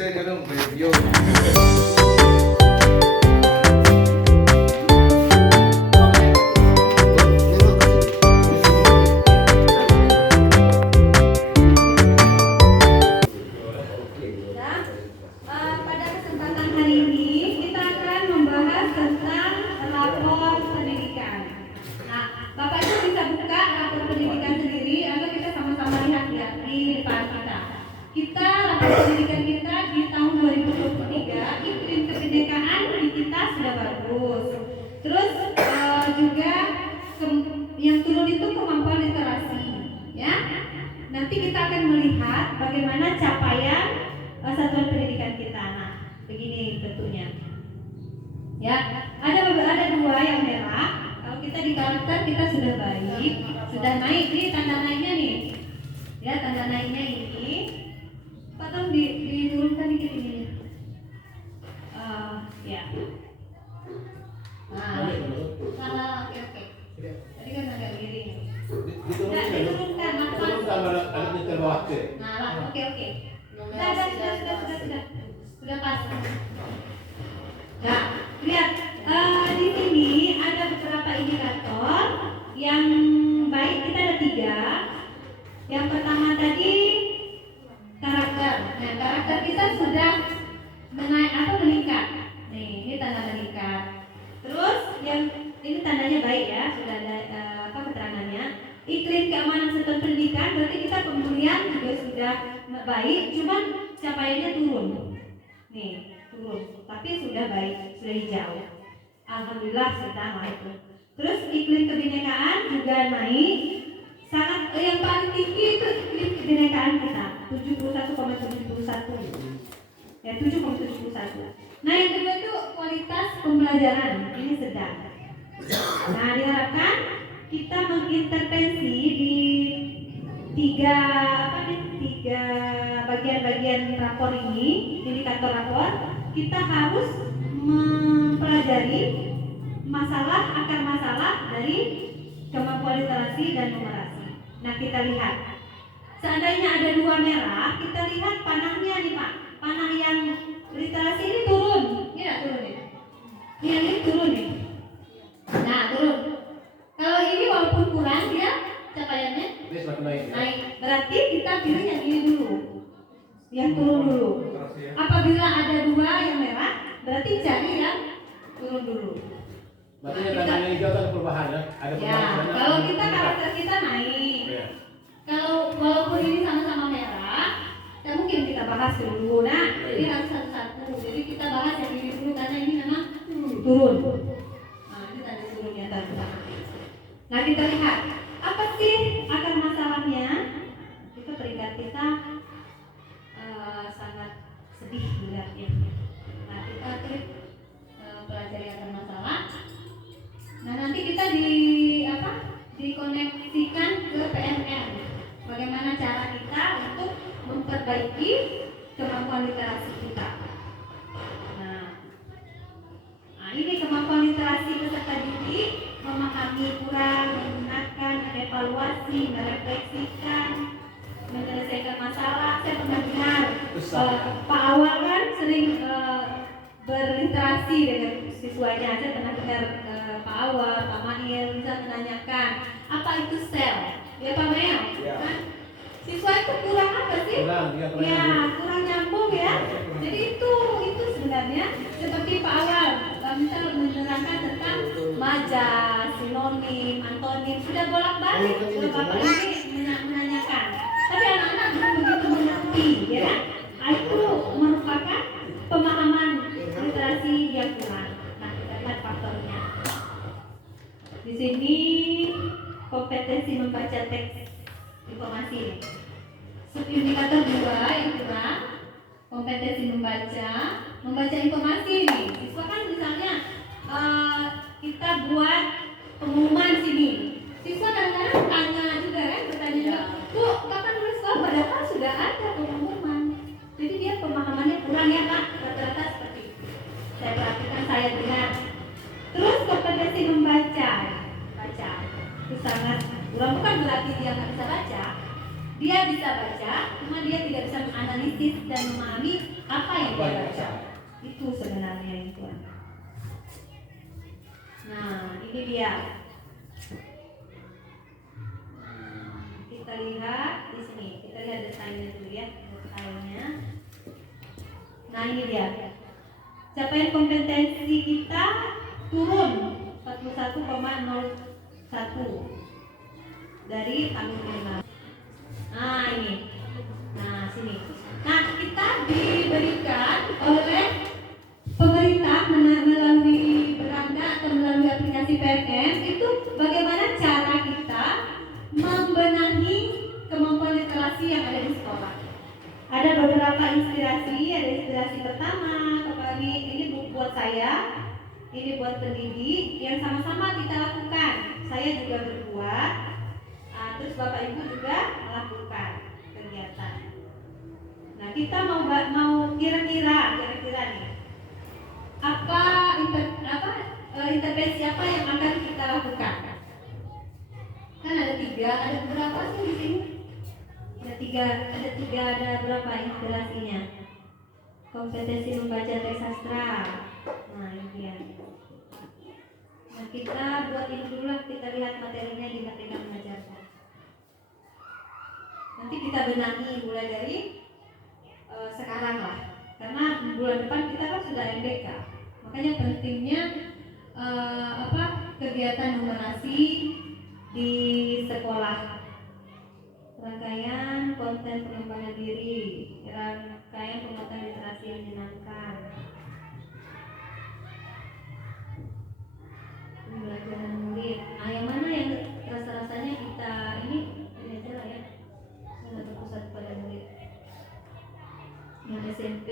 Saya dong review. Pada kesempatan hari ini kita akan membahas tentang rapor pendidikan. Nah, Bapak Ibu bisa buka rapor pendidikan sendiri atau kita sama-sama lihat ya di depan kita. Kita rapor pendidikan kita di tahun 2023 iklim kebinekaan di kita sudah bagus. Terus juga yang turun itu kemampuan literasi, ya. Nanti kita akan melihat bagaimana capaian satuan pendidikan kita. Nah, begini bentuknya. Ya, ada dua yang merah. Kalau kita di karakter kita sudah baik, sudah naik nih tanda naiknya nih. Ya, tanda naiknya ini. Pak tolong diturunkan dikit ini. Ya. Nah, oke. Tadi kan agak miring. Tidak diturunkan, Nah, oke. Sudah pas. Nah, lihat di sini ada beberapa indikator yang baik. Kita ada 3. Yang pertama tadi karakter. Nah, karakter kita sudah menaik atau meningkat. Nih, ini tanda meningkat. Terus yang ini tandanya baik ya, sudah ada keterangannya. Iklim keamanan satuan pendidikan berarti kita pemulihan juga sudah baik, cuman capaiannya turun. Nih, turun, tapi sudah baik, sudah hijau. Alhamdulillah sudah naik. Terus iklim kebinekaan juga naik. Sangat yang paling tinggi itu iklim kebinekaan kita 71,71. Ya, 7,71. Nah, yang kedua itu kualitas pembelajaran, ini sedang. Nah, diharapkan kita mengintervensi di tiga bagian rapor ini, indikator rapor. Kita harus mempelajari akar masalah dari kemampuan literasi dan numerasi. Nah, kita lihat. Seandainya ada 2 merah, kita lihat panahnya nih Pak. Panah yang literasi ini turun. Iya, turun ya. Ini turun nih. Nah, turun. Kalau ini walaupun kurang dia capaiannya naik. Berarti kita pilih yang ini dulu. Yang turun dulu. Apabila ada 2 yang merah, berarti cari yang turun dulu. Berarti yang tanda hijau ada perubahan ya? Ada perubahan. Ya, kalau kita karakter kita naik. Ya. Kalau walaupun ini sama-sama merah, kita mungkin kita bahas dulu. Nah, ini harus satu-satu. Jadi kita bahas yang ini dulu karena ini memang turun. Nah, ini tadi turunnya tadi. Nah, kita lihat apa sih akar masalahnya? Itu peringkat kita sangat sedih melihatnya. Nah, kita klik pelajari akar masalah. Nah, nanti kita dikoneksikan ke PNN. Bagaimana cara kita untuk memperbaiki kemampuan literasi kita. Nah, ini kemampuan literasi peserta didik, memahami kurang, menggunakan, evaluasi, merefleksikan, menyelesaikan masalah. Saya pernah dengar Pak Awal kan sering berliterasi dengan siswanya. Saya pernah dengar Pak Awal, Pak Mahir bisa menanyakan apa itu sel. Ya Pak Mel, Ya. Kan? Siswa itu kurang apa sih? Kurang nyambung ya. Jadi itu sebenarnya seperti Pak Awal misal menerangkan tentang majas, sinonim, antonim, sudah bolak-balik Bapak ini menanyakan. Tapi anak-anak belum begitu mengerti, ya. Itu merupakan pemahaman literasi yang kurang. Nah, kita lihat faktornya. Di sini kompetensi membaca teks informasi. Subindikator 2 yang kurang, kompetensi membaca informasi nih. Siswa kan misalnya kita buat pengumuman sini. Siswa kadang-kadang tanya juga kan, bertanya juga, "Bu, kapan nulis sekolah?" Padahal sudah ada pengumuman. Jadi dia pemahamannya kurang ya Pak, rata-rata seperti itu. Saya perhatikan, saya dengar. Terus kompetensi membaca, itu sangat kurang. Bukan berarti dia nggak bisa baca. Dia bisa baca, cuma dia tidak bisa menganalisis dan memahami apa ini dia. Kita lihat di sini. Kita lihat detailnya dulu ya, detailnya. Nah, ini dia. Capaian kompetensi kita turun 41,01 dari tahun lalu. Nah, ini. Nah, sini. Nah, kita diberikan oleh pemerintah melalui beranda atau melalui aplikasi PNS itu bagaimana cara kita membenahi kemampuan literasi yang ada di sekolah. Ada beberapa inspirasi. Ada inspirasi pertama, ini buat saya, ini buat pendidik yang sama-sama kita lakukan. Saya juga berbuat, terus Bapak Ibu juga melakukan kegiatan. Nah, kita mau kira-kira nih, intervensi apa yang akan kita lakukan? Kan ada 3, ada berapa sih di sini? Ada berapa inspirasinya? Kompetensi membaca teks sastra. Nah, ini dia. Nah, kita buat ini dulu lah, kita lihat materinya di Merdeka Mengajarkan. Nanti kita benahi mulai dari sekarang lah, karena bulan depan kita kan sudah MBK. Makanya pentingnya kegiatan numerasi di sekolah. Rangkaian konten pengembangan diri, rangkaian penguatan literasi yang menyenangkan, pembelajaran murid. Yang mana yang rasa-rasanya kita ini aja lah ya, sangat berpusat pada murid. Yang SMP.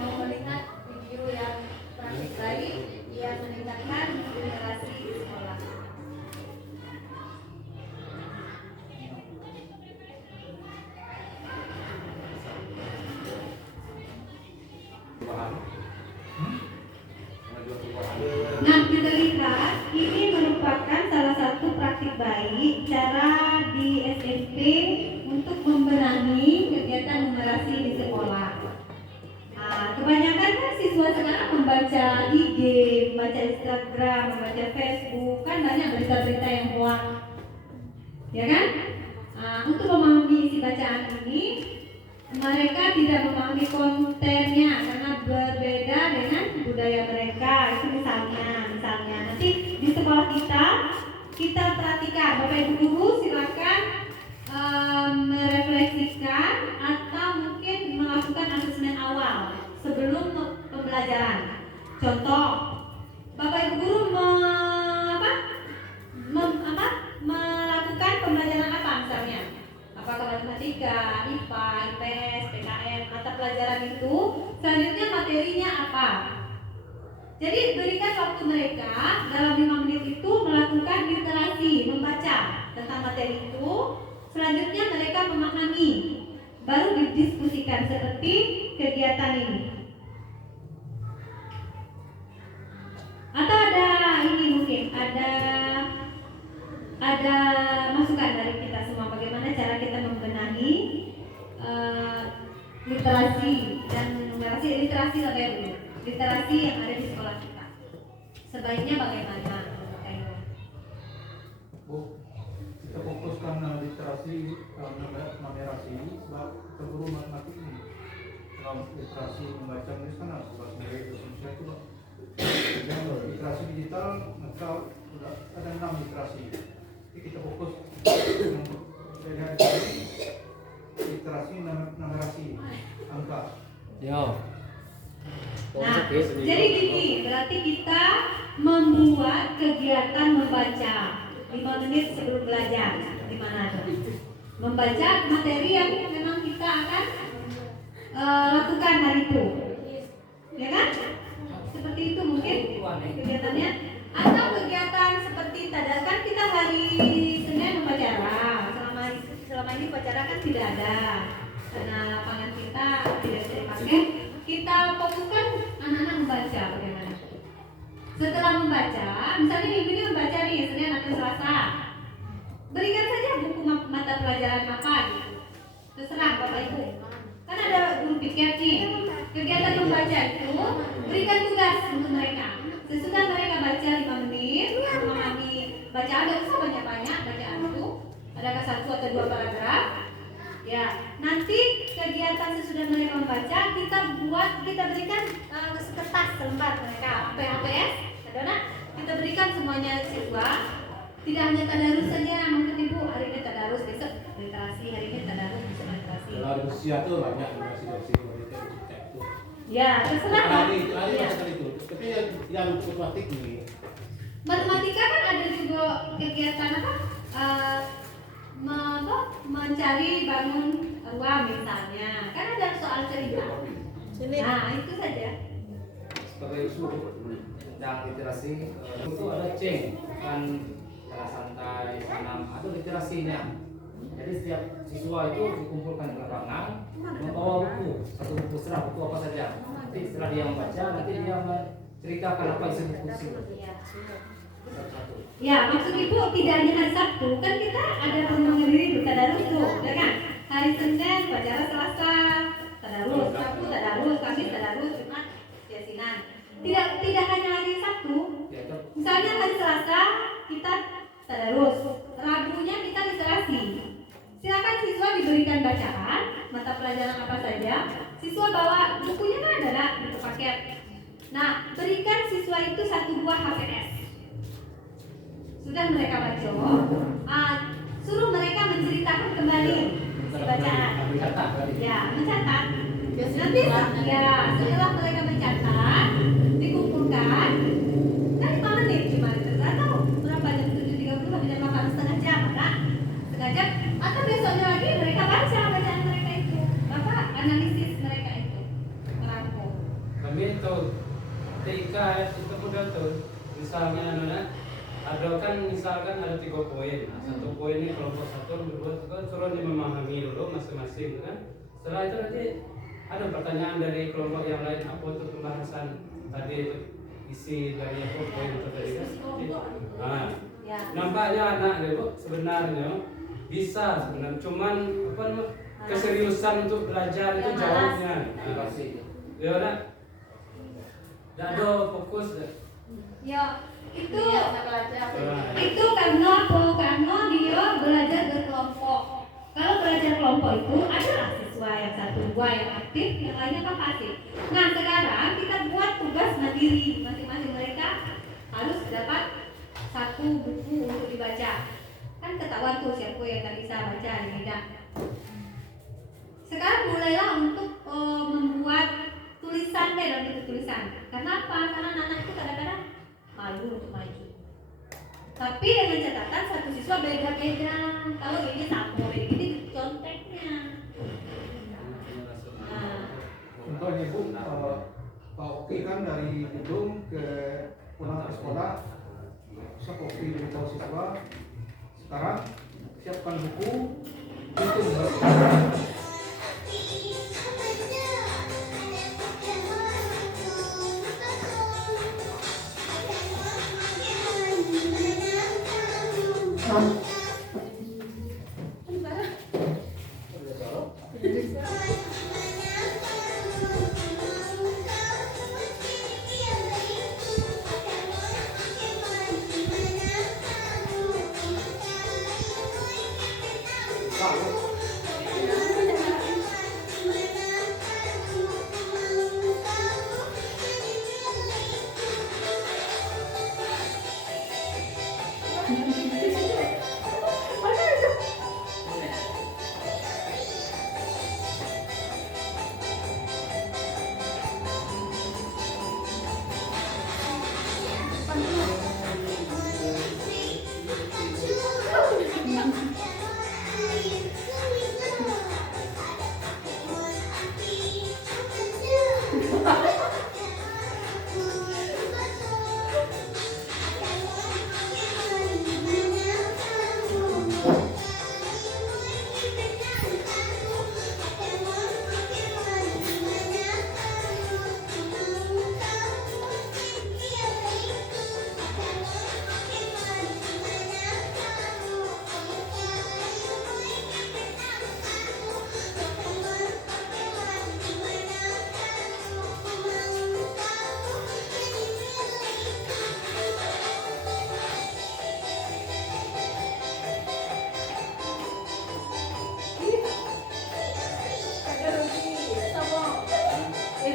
Mau melihat video yang praktik baik yang meningkatkan literasi di sekolah. Nah, kita lihat ini merupakan salah satu praktik baik cara di SMP untuk membenahi kegiatan numerasi di sekolah. Kebanyakan kan siswa sekarang membaca IG, membaca Instagram, membaca Facebook, kan banyak berita-berita yang hoax, ya kan? Untuk memahami isi bacaan ini, mereka tidak memahami kontennya karena berbeda dengan budaya mereka. Itu misalnya nanti di sekolah kita perhatikan, Bapak Ibu guru silakan merefleksikan atau mungkin melakukan asesmen awal sebelum pembelajaran. Contoh, Bapak Ibu guru melakukan pembelajaran apa misalnya? Apakah matematika, IPA, IPS, PKN, mata pelajaran itu selanjutnya materinya apa? Jadi berikan waktu mereka dalam 5 menit itu melakukan literasi, membaca tentang materi itu. Selanjutnya mereka memahami, baru didiskusikan seperti kegiatan ini. Atau ada masukan dari kita semua bagaimana cara kita membenahi literasi dan numerasi, literasi yang ada di sekolah kita. Sebaiknya bagaimana? Kita fokuskan literasi numerasi sebab kita guru matematik ini. Kalau literasi membaca menulis kan harus bahasa Indonesia itu. Dan literasi digital maka ada 6 literasi. Jadi kita fokus sudah lihat di sini, literasi narasi angka. Yo. Nah, jadi gini, berarti kita membuat kegiatan membaca 5 menit sebelum belajar. Di mana tuh? Membaca materi yang memang kita akan lakukan hari itu, ya kan? Seperti itu mungkin kegiatannya. Atau kegiatan seperti tadi kan kita hari Senin upacara. Selama ini upacara kan tidak ada karena lapangan kita tidak bisa dipakai. Kita fokuskan anak-anak membaca bagaimana. Setelah membaca, misalnya minggu ini membaca nih Senin atau Selasa, berikan saja buku mata pelajaran apa gitu. Terserah Bapak Ibu. Kan ada guru piket nih. Kegiatan membaca itu berikan tugas untuk mereka. Sesudah mereka baca 5 menit, memahami bacaan, tidak usah banyak-banyak bacaan itu. Adakah 1 atau 2 paragraf? Ya, nanti kegiatan sesudah mereka membaca kita berikan kertas selembar mereka PHPS, kita berikan semuanya siswa. Tidak hanya tadarus saja, mungkin Ibu hari ini tadarus, besok literasi, hari ini tadarus, besok literasi. Kalau di usia tuh banyak dosi-dosi itu. Ya, terserah Pak. Ada itu. Tapi yang matematik ini. Matematika kan ada juga kegiatan apa? Mencari bangun ruang misalnya. Kan ada soal cerita. Nah, itu saja. Sebagai usul tentang literasi itu ada ceng kan cara santai senam atau literasinya. Jadi setiap siswa itu dikumpulkan di lapangan membawa buku, satu buku serah buku apa saja. Nanti setelah dia membaca nanti dia menceritakan apa isi buku tersebut. Satu-satu. Ya, maksud Ibu tidak hanya hari Sabtu, kan kita ada pertemuan diri tadarus tuh, ya kan? Hari Senin baca Selasa tadarus, Rabu tadarus, Kamis tadarus, Jumat yasinan. Tidak hanya hari Sabtu. Misalnya hari Selasa kita tadarus, Rabunya kita literasi. Silakan siswa diberikan bacaan mata pelajaran apa saja. Siswa bawa bukunya kan ada nak, buku paket. Nah, berikan siswa itu 1 buah HPS. Sudah mereka baca, suruh mereka menceritakan kembali si bacaan. Ya, mencatat. Nanti ya, setelah mereka mencatat, dikumpulkan. Kan 5 menit cuma, atau berapa jam 7.30 sampai jam 8, setengah jam, kan? Setengah jam. Atau besoknya lagi mereka baca bacaan mereka itu, Bapak analisis mereka itu, merangkum. Kami itu TIK itu mudah tuh, misalnya misalkan ada 3 poin. Nah, 1 poin ini kelompok 1, kedua suruh dia memahami dulu masing-masing kan. Setelah itu nanti ada pertanyaan dari kelompok yang lain apa itu pembahasan tadi itu isi dari apa poin itu tadi kan. Nah, nampaknya anak itu sebenarnya bisa sebenarnya cuman apa namanya keseriusan untuk belajar itu jauhnya. Ya udah. Tidak ada fokus deh. Ya, itu karena apa? Karena dia belajar berkelompok. Kalau belajar kelompok itu adalah siswa yang 1, 2 yang aktif, yang lainnya kan pasif. Nah, sekarang kita buat tugas mandiri. Masing-masing mereka harus dapat 1 buku untuk dibaca. Kan ketahuan tuh siapa yang tak bisa baca yang tidak. Sekarang mulailah untuk membuat tulisan dalam bentuk tulisan. Kenapa? Karena anak itu kadang-kadang malu untuk maju. Tapi dengan catatan 1 siswa beda-beda. Kalau ini sama, ini conteknya. Nah, Contohnya Ibu, Pak Oki kan dari gedung ke pulang ke sekolah, bisa Oki beritahu siswa. Sekarang siapkan buku, hitung.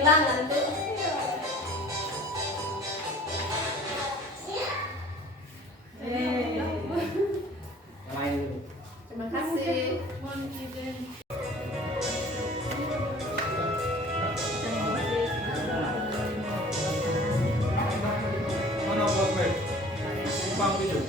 kehilangan tuh. Yang lain dulu. Terima kasih. Mana buat gue? Bang video.